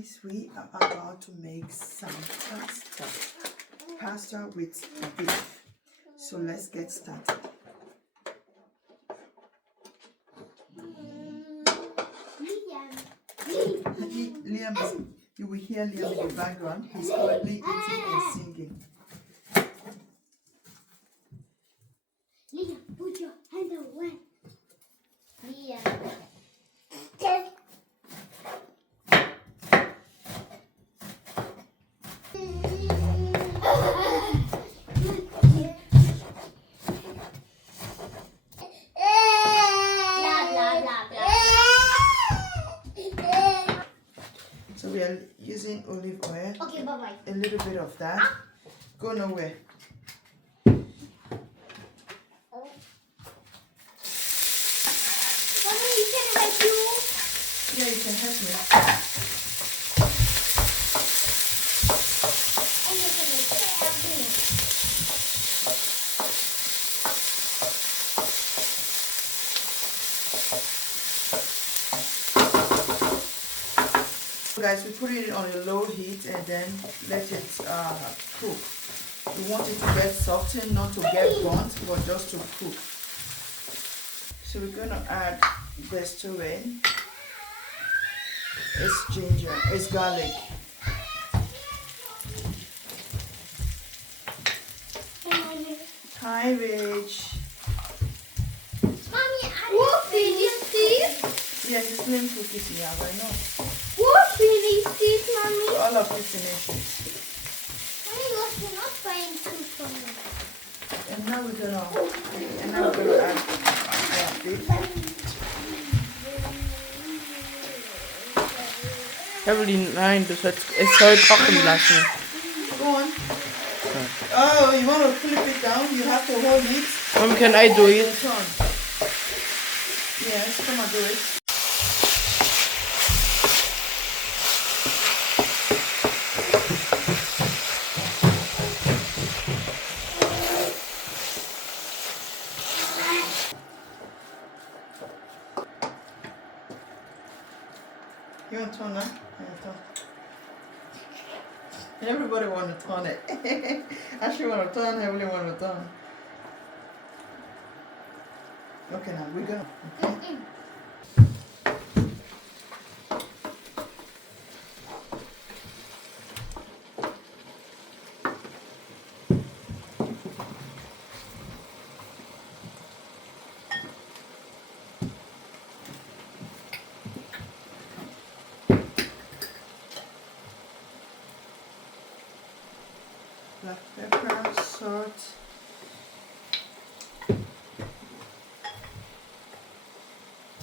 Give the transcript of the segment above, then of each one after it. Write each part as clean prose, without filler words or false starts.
guys, we are about to make some pasta with beef. So let's get started. Liam, you will hear Liam in the background. He's currently eating and singing. Liam, put your hand away. Liam. So we are using olive oil. Okay, bye-bye. A little bit of that. Go nowhere. Mommy, can I help you? Yeah, you can help me. I'm making a cabbage. Guys, we put it on a low heat and then let it cook. We want it to get softened, not to get burnt, but just to cook. So we're gonna add this to it. It's ginger, it's garlic. Hi, Rich. Mommy, what finish this? Yes, it's slim cookies you have, I know. What finish this, Mommy? All of you finish it. Mommy, you're not buying food for me. And now we're gonna add beef. Evelyn, nein, es soll kochen lassen. Go on. Oh, you want to flip it down? You have to hold it. Mom, can I do it? Turn. Yes, come on, do it. You want to turn that? Yeah, turn. Everybody want to turn it. Ashley want to turn, Emily want to turn. Okay, now we're gonna. Okay. Black pepper, salt,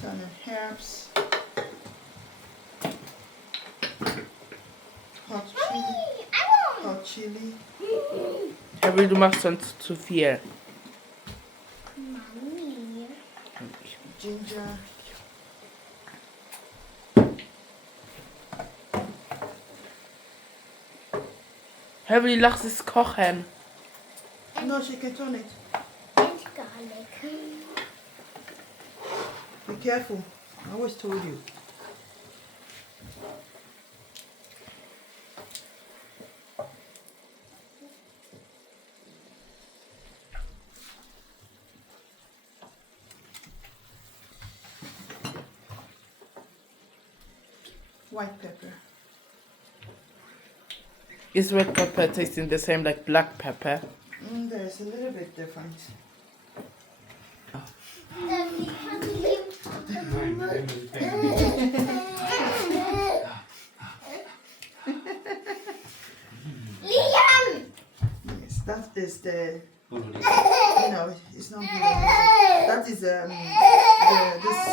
turning herbs, hot chili, Evelyn, du machst sonst zu viel. Mommy. ginger, Evelyn, lass es kochen. no, she can turn it. And garlic. Be careful, I always told you. White pepper. Is red pepper tasting the same like black pepper? There's a little bit different. Daddy, can you Liam! Yes, that is the, it's not good. That is the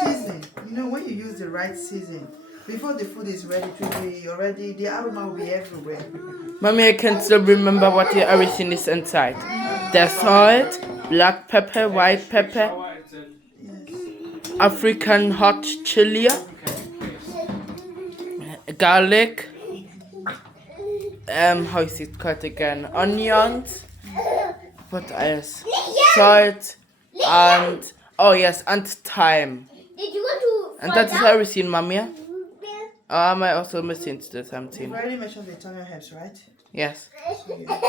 seasoning. You know, when you use the right seasoning, before the food is ready, it will be already, the aroma will be everywhere. Mommy, I can still remember what everything is inside. The salt, black pepper, white pepper, Yes. African hot chili, garlic, how is it called again? Onions, what else? Salt, and, oh yes, and thyme. Did you want to And that is everything, Mommy. Am I also missing the You've something? already mentioned the Italian herbs, right? Yes. So, yeah.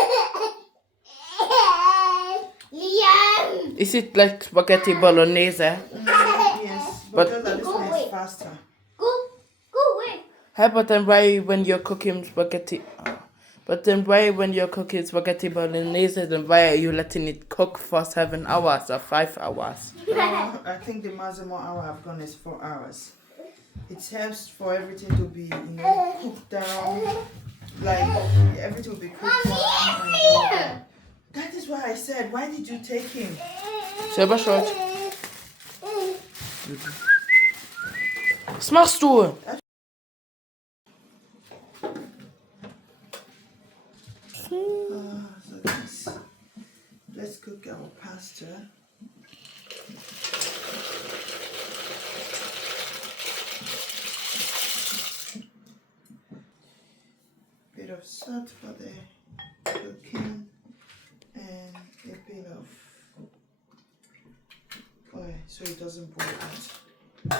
Liam! Is it like spaghetti bolognese? Yes, but But- just that this one is faster. Go away. Hey, but then why when you're cooking spaghetti? But then why when you're cooking spaghetti bolognese, then why are you letting it cook for 7 hours or 5 hours? I think the maximum hour I've gone is 4 hours. It helps for everything to be, cooked down. Like, everything will be cooked down. And, that is why I said, why did you take him? Selber schuld. Was machst du? So let's cook our pasta. Bit of salt for the cooking and a bit of oil so it doesn't boil out.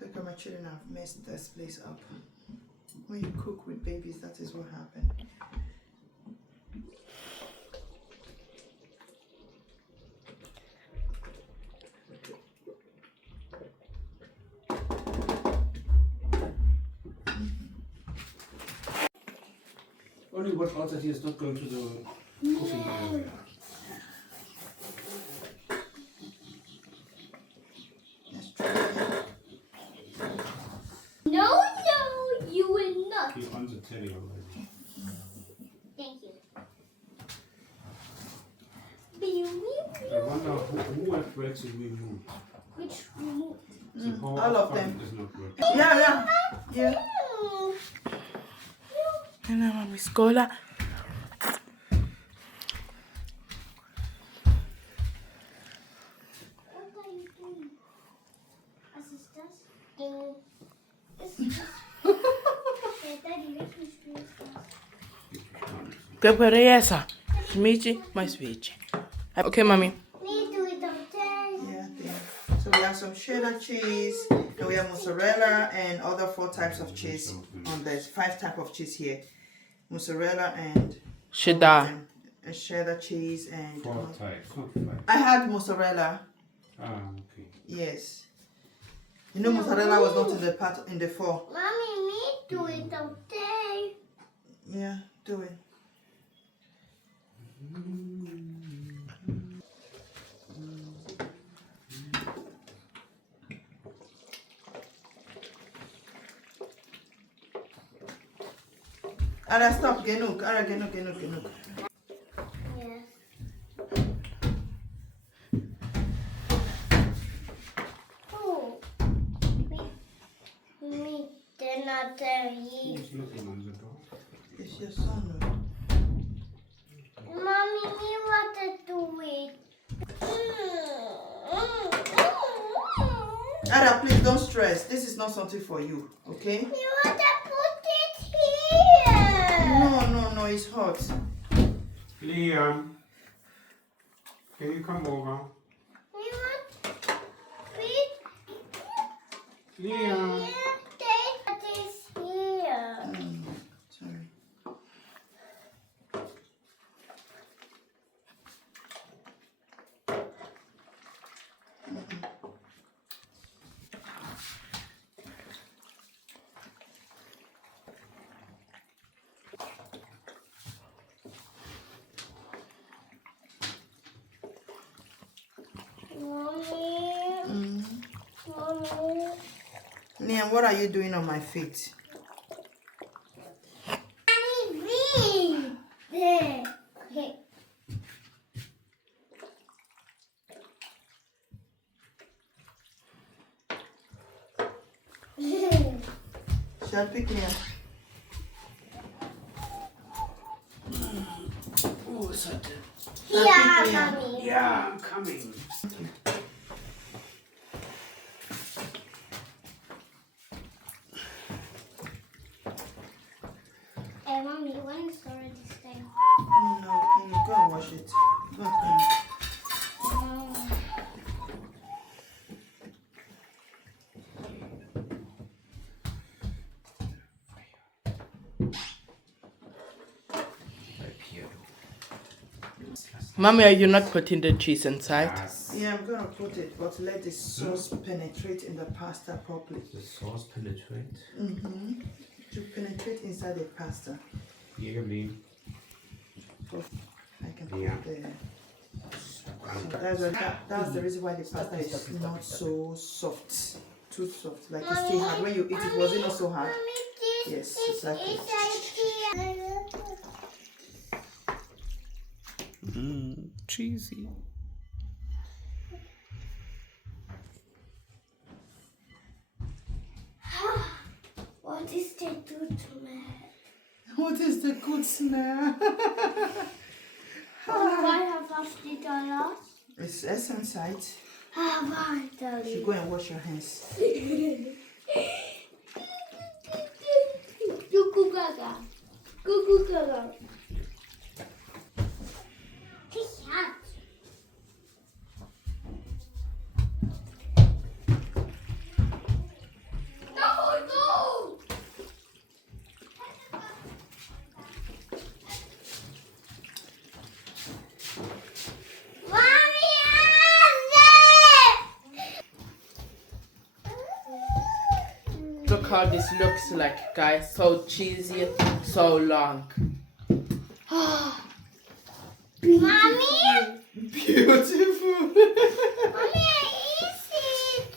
Look at my children, have messed this place up. When you cook with babies, that is what happens. Only watch out that he is not going to the cooking area. Let's try it. No, you will not. He's on the telly already. Thank you. I wonder who has breaks the remote. Which remote? The power all of button them. is not working. Yeah. Nella mamma scola. What are you doing? Assistant? Daddy, let me do this. Que pare essa? Smici, mais sweet. Okay, mommy. We do it on Yeah, so we have some cheddar cheese, and we have mozzarella and other 4 types of cheese on this. 5 types of cheese here. Mozzarella and Cheddar. cheddar cheese and 4 types, not 5. I had mozzarella. Okay. Yes. You know mozzarella was not in the part in the 4. Mommy, me do it on day. Yeah, do it. Ara, stop, Genuk. Ara, Genuk. Yes. Oh. Me did not tell you. Who's looking on the door? It's your son. Mommy, me want to do it. Ara, please don't stress. This is not something for you, okay? You want to put it here. No, it's hot. Liam, can you come over? You want it Liam. that is here. Sorry. Mommy. Mommy. Liam, what are you doing on my feet? I need there. Okay. Shall I pick Liam? Oh, it's hot. Here, mommy. Yeah, I'm coming. Hey, mommy, when is already staying? No, can you go and wash it? Go and clean it. Mommy, are you not putting the cheese inside? Yeah, I'm gonna put it, but let the sauce penetrate in the pasta properly. The sauce penetrate. To penetrate inside the pasta. Irgendwie. I can put Yeah. it there. So that's the reason why the pasta is not so soft. Too soft. Like it's still hard. When you eat it, was it not so hard? Yes, exactly. Cheesy. What is the good smell? What is the good smell? Why have $50? It's essence side. Why, You darling? go and wash your hands. Cuckoo gaga. Cuckoo gaga. It's hot. No! Mommy, Look how this looks like, guys. So cheesy, so long. Mommy? Beautiful. Mommy, I eat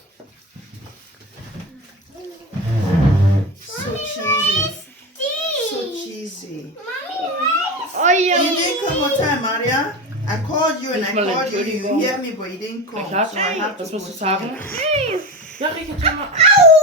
So cheesy. So it. cheesy. Oh, You didn't come on time, Maria. I called you and I Diesmal called you. You Entschuldigung. hear me, but you didn't come. So I have to Was musst du postpone. sagen? Ja, Rika, tu mal. Ow!